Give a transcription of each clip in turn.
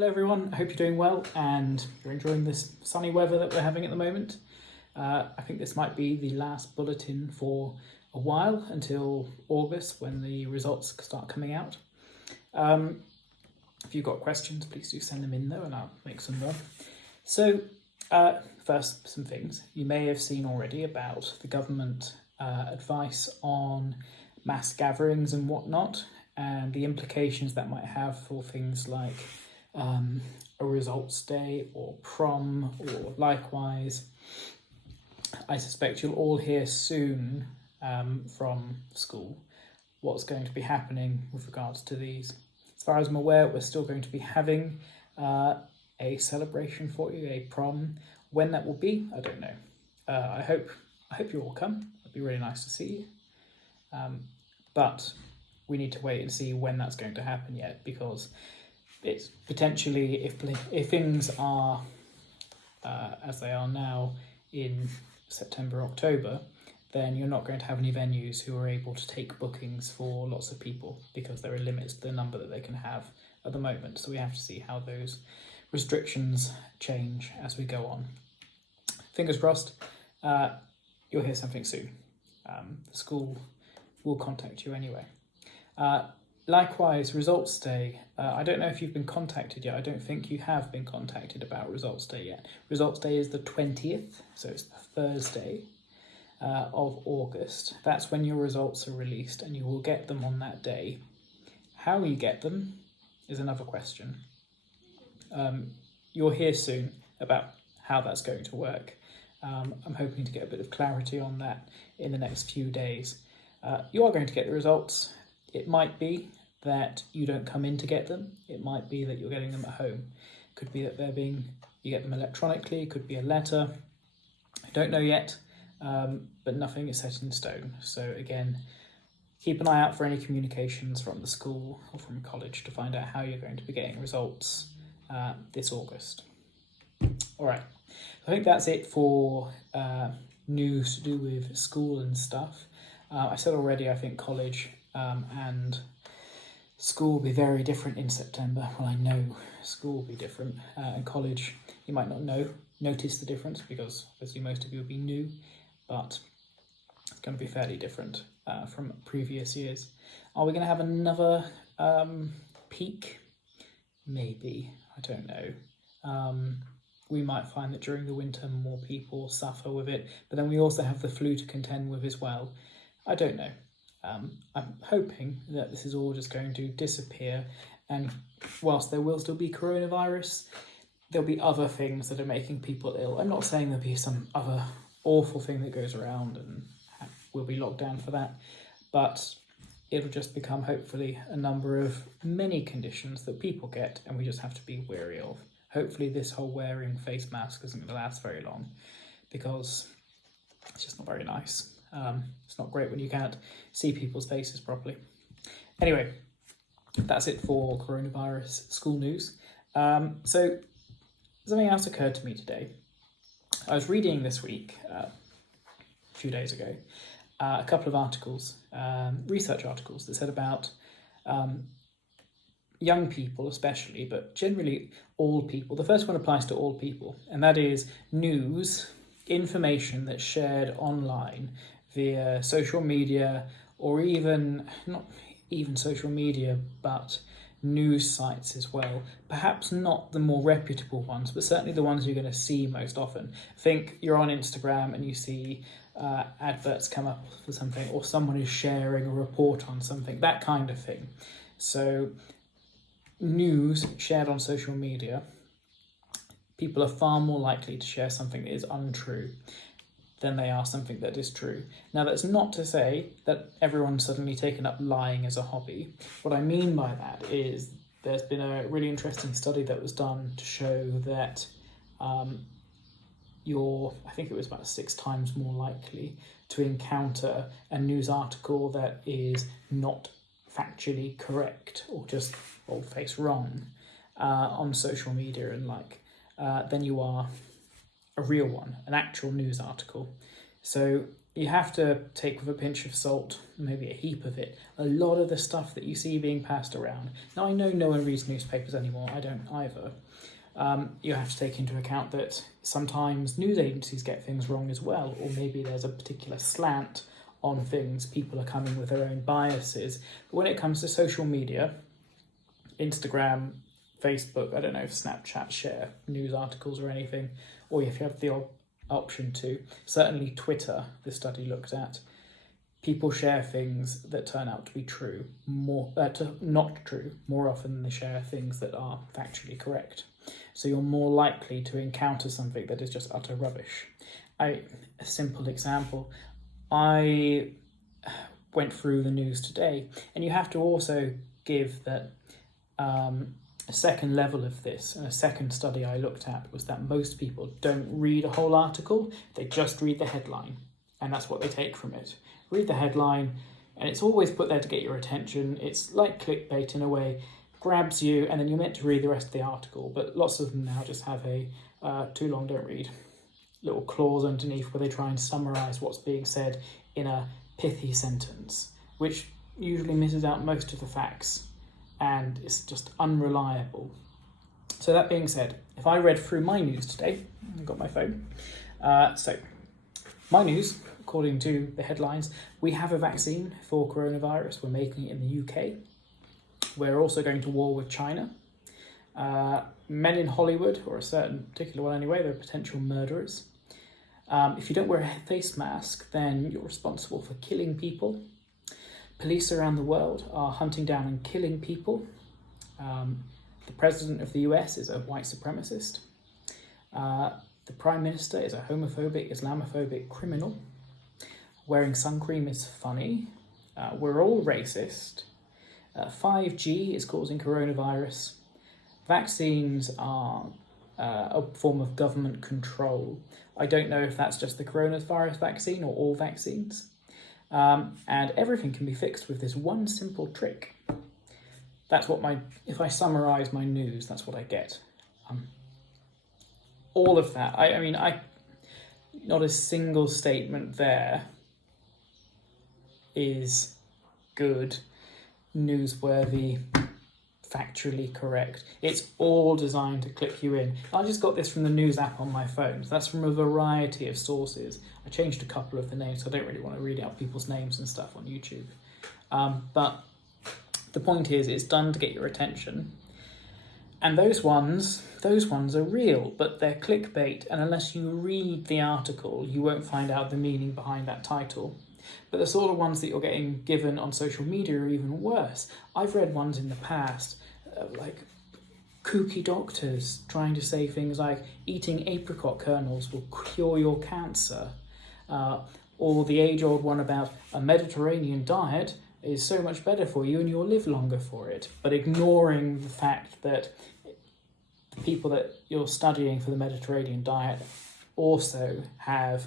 Hello everyone, I hope you're doing well and you're enjoying this sunny weather that we're having at the moment. I think this might be the last bulletin for a while until August when the results start coming out. If you've got questions, please do send them in though and I'll make some more. So first, some things. You may have seen already about the government advice on mass gatherings and whatnot and the implications that might have for things like a results day or prom or likewise. I suspect you'll all hear soon from school what's going to be happening with regards to these. As far as I'm aware, we're still going to be having a celebration for you, a prom. When that will be, I don't know. I hope you all come. It'd be really nice to see you. But we need to wait and see when that's going to happen yet, because it's potentially, if things are as they are now in September, October, then you're not going to have any venues who are able to take bookings for lots of people because there are limits to the number that they can have at the moment. So we have to see how those restrictions change as we go on. Fingers crossed, you'll hear something soon. The school will contact you anyway. Likewise, results day. I don't know if you've been contacted yet. I don't think you have been contacted about results day yet. Results day is the 20th, so it's the Thursday of August. That's when your results are released and you will get them on that day. How you get them is another question. You'll hear soon about how that's going to work. I'm hoping to get a bit of clarity on that in the next few days. You are going to get the results. It might be that you don't come in to get them. It might be that you're getting them at home. Could be that you get them electronically, could be a letter. I don't know yet, but nothing is set in stone. So again, keep an eye out for any communications from the school or from college to find out how you're going to be getting results this August. All right, I think that's it for news to do with school and stuff. I said already, I think college and school will be very different in September. Well, I know school will be different. And college, you might not notice the difference because obviously most of you will be new, but it's going to be fairly different from previous years. Are we going to have another peak? Maybe, I don't know. We might find that during the winter more people suffer with it, but then we also have the flu to contend with as well. I don't know. I'm hoping that this is all just going to disappear, and whilst there will still be coronavirus, there'll be other things that are making people ill. I'm not saying there'll be some other awful thing that goes around and we'll be locked down for that, but it'll just become hopefully a number of many conditions that people get and we just have to be wary of. Hopefully this whole wearing face mask isn't going to last very long because it's just not very nice. It's not great when you can't see people's faces properly. Anyway, that's it for coronavirus school news. So something else occurred to me today. I was reading this week, a few days ago, a couple of articles, research articles that said about young people especially, but generally all people. The first one applies to all people, and that is news, information that's shared online via social media, or even, not even social media, but news sites as well. Perhaps not the more reputable ones, but certainly the ones you're going to see most often. Think you're on Instagram and you see adverts come up for something, or someone is sharing a report on something, that kind of thing. So news shared on social media, people are far more likely to share something that is untrue than they are something that is true. Now, that's not to say that everyone's suddenly taken up lying as a hobby. What I mean by that is there's been a really interesting study that was done to show that you're, I think it was about 6 times more likely to encounter a news article that is not factually correct or just old-faced wrong on social media and than you are a real one, an actual news article. So you have to take with a pinch of salt, maybe a heap of it, a lot of the stuff that you see being passed around. Now, I know no one reads newspapers anymore, I don't either. You have to take into account that sometimes news agencies get things wrong as well, or maybe there's a particular slant on things, people are coming with their own biases. But when it comes to social media, Instagram, Facebook, I don't know if Snapchat share news articles or anything, or if you have the option to, certainly Twitter, this study looked at, people share things that turn out to be true, not true, more often than they share things that are factually correct. So you're more likely to encounter something that is just utter rubbish. A simple example, I went through the news today, and you have to also give that a second level of this, and a second study I looked at was that most people don't read a whole article, they just read the headline, and that's what they take from it. Read the headline, and it's always put there to get your attention. It's like clickbait in a way, grabs you, and then you're meant to read the rest of the article, but lots of them now just have a too long, don't read little clause underneath where they try and summarise what's being said in a pithy sentence, which usually misses out most of the facts and is just unreliable. So that being said, if I read through my news today, I've got my phone, so my news, according to the headlines, we have a vaccine for coronavirus, we're making it in the UK, we're also going to war with China, men in Hollywood, or a certain particular one anyway, they're potential murderers. If you don't wear a face mask, then you're responsible for killing people. Police around the world are hunting down and killing people. The president of the US is a white supremacist. The prime minister is a homophobic, Islamophobic criminal. Wearing sun cream is funny. We're all racist. 5G is causing coronavirus. Vaccines are a form of government control. I don't know if that's just the coronavirus vaccine or all vaccines. And everything can be fixed with this one simple trick. That's what if I summarise my news, that's what I get. All of that, I mean, not a single statement there is good, newsworthy, factually correct. It's all designed to click you in. I just got this from the news app on my phone. So that's from a variety of sources. I changed a couple of the names, so I don't really want to read out people's names and stuff on YouTube. But the point is, it's done to get your attention. And those ones are real, but they're clickbait. And unless you read the article, you won't find out the meaning behind that title. But the sort of ones that you're getting given on social media are even worse. I've read ones in the past, like kooky doctors trying to say things like eating apricot kernels will cure your cancer, or the age-old one about a Mediterranean diet is so much better for you and you'll live longer for it, but ignoring the fact that the people that you're studying for the Mediterranean diet also have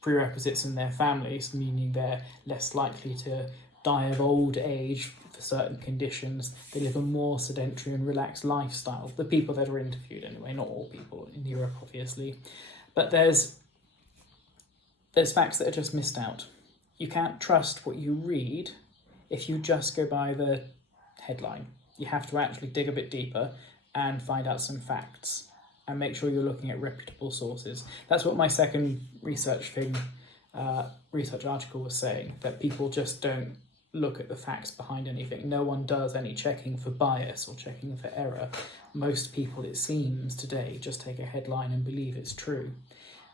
prerequisites in their families, meaning they're less likely to die of old age for certain conditions. They live a more sedentary and relaxed lifestyle. The people that are interviewed anyway, not all people in Europe obviously. But there's facts that are just missed out. You can't trust what you read if you just go by the headline. You have to actually dig a bit deeper and find out some facts and make sure you're looking at reputable sources. That's what my second research article was saying, that people just don't look at the facts behind anything. No one does any checking for bias or checking for error. Most people, it seems, today just take a headline and believe it's true.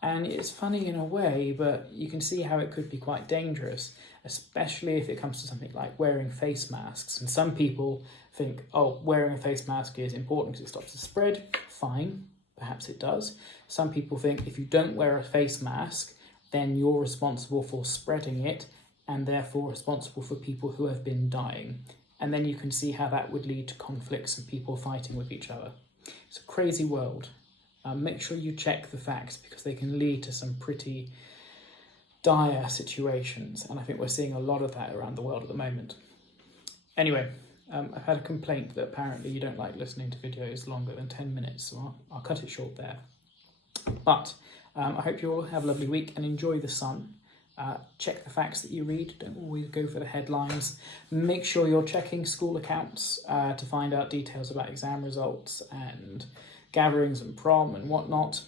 And it's funny in a way, but you can see how it could be quite dangerous, especially if it comes to something like wearing face masks. And some people think, oh, wearing a face mask is important because it stops the spread. Fine, perhaps it does. Some people think if you don't wear a face mask, then you're responsible for spreading it and therefore responsible for people who have been dying. And then you can see how that would lead to conflicts and people fighting with each other. It's a crazy world. Make sure you check the facts because they can lead to some pretty dire situations. And I think we're seeing a lot of that around the world at the moment. Anyway, I've had a complaint that apparently you don't like listening to videos longer than 10 minutes, so I'll cut it short there. But I hope you all have a lovely week and enjoy the sun. Check the facts that you read, don't always go for the headlines. Make sure you're checking school accounts to find out details about exam results and gatherings and prom and whatnot.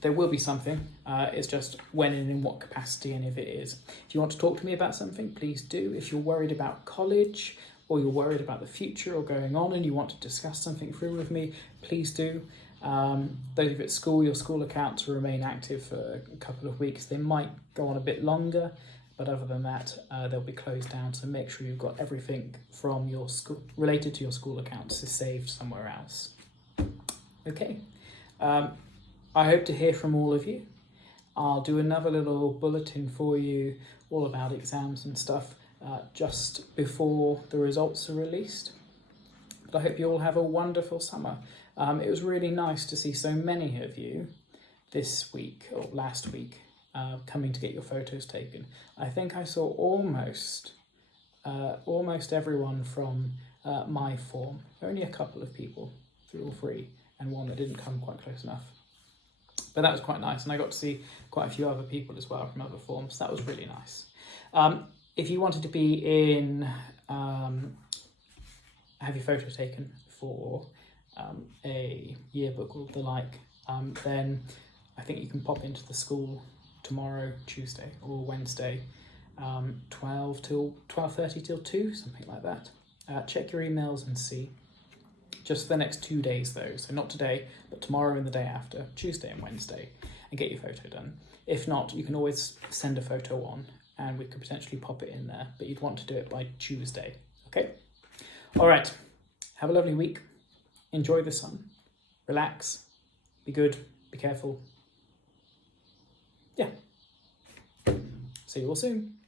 There will be something, it's just when and in what capacity and if it is. If you want to talk to me about something, please do. If you're worried about college or you're worried about the future or going on and you want to discuss something through with me, please do. Those of you at school, your school accounts will remain active for a couple of weeks. They might go on a bit longer, but other than that, they'll be closed down. So make sure you've got everything from your school related to your school accounts is saved somewhere else. Okay. I hope to hear from all of you. I'll do another little bulletin for you all about exams and stuff just before the results are released. But I hope you all have a wonderful summer. It was really nice to see so many of you this week or last week coming to get your photos taken. I think I saw almost everyone from my form. Only a couple of people, 3 or 3, and one that didn't come quite close enough. But that was quite nice, and I got to see quite a few other people as well from other forms. That was really nice. If you wanted to be in, have your photo taken for a yearbook or the like, then I think you can pop into the school tomorrow, Tuesday or Wednesday, 12:30 till 2, something like that. Check your emails and see. Just for the next 2 days though, so not today, but tomorrow and the day after, Tuesday and Wednesday, and get your photo done. If not, you can always send a photo on and we could potentially pop it in there, but you'd want to do it by Tuesday, okay? All right, have a lovely week. Enjoy the sun, relax, be good, be careful. Yeah, see you all soon.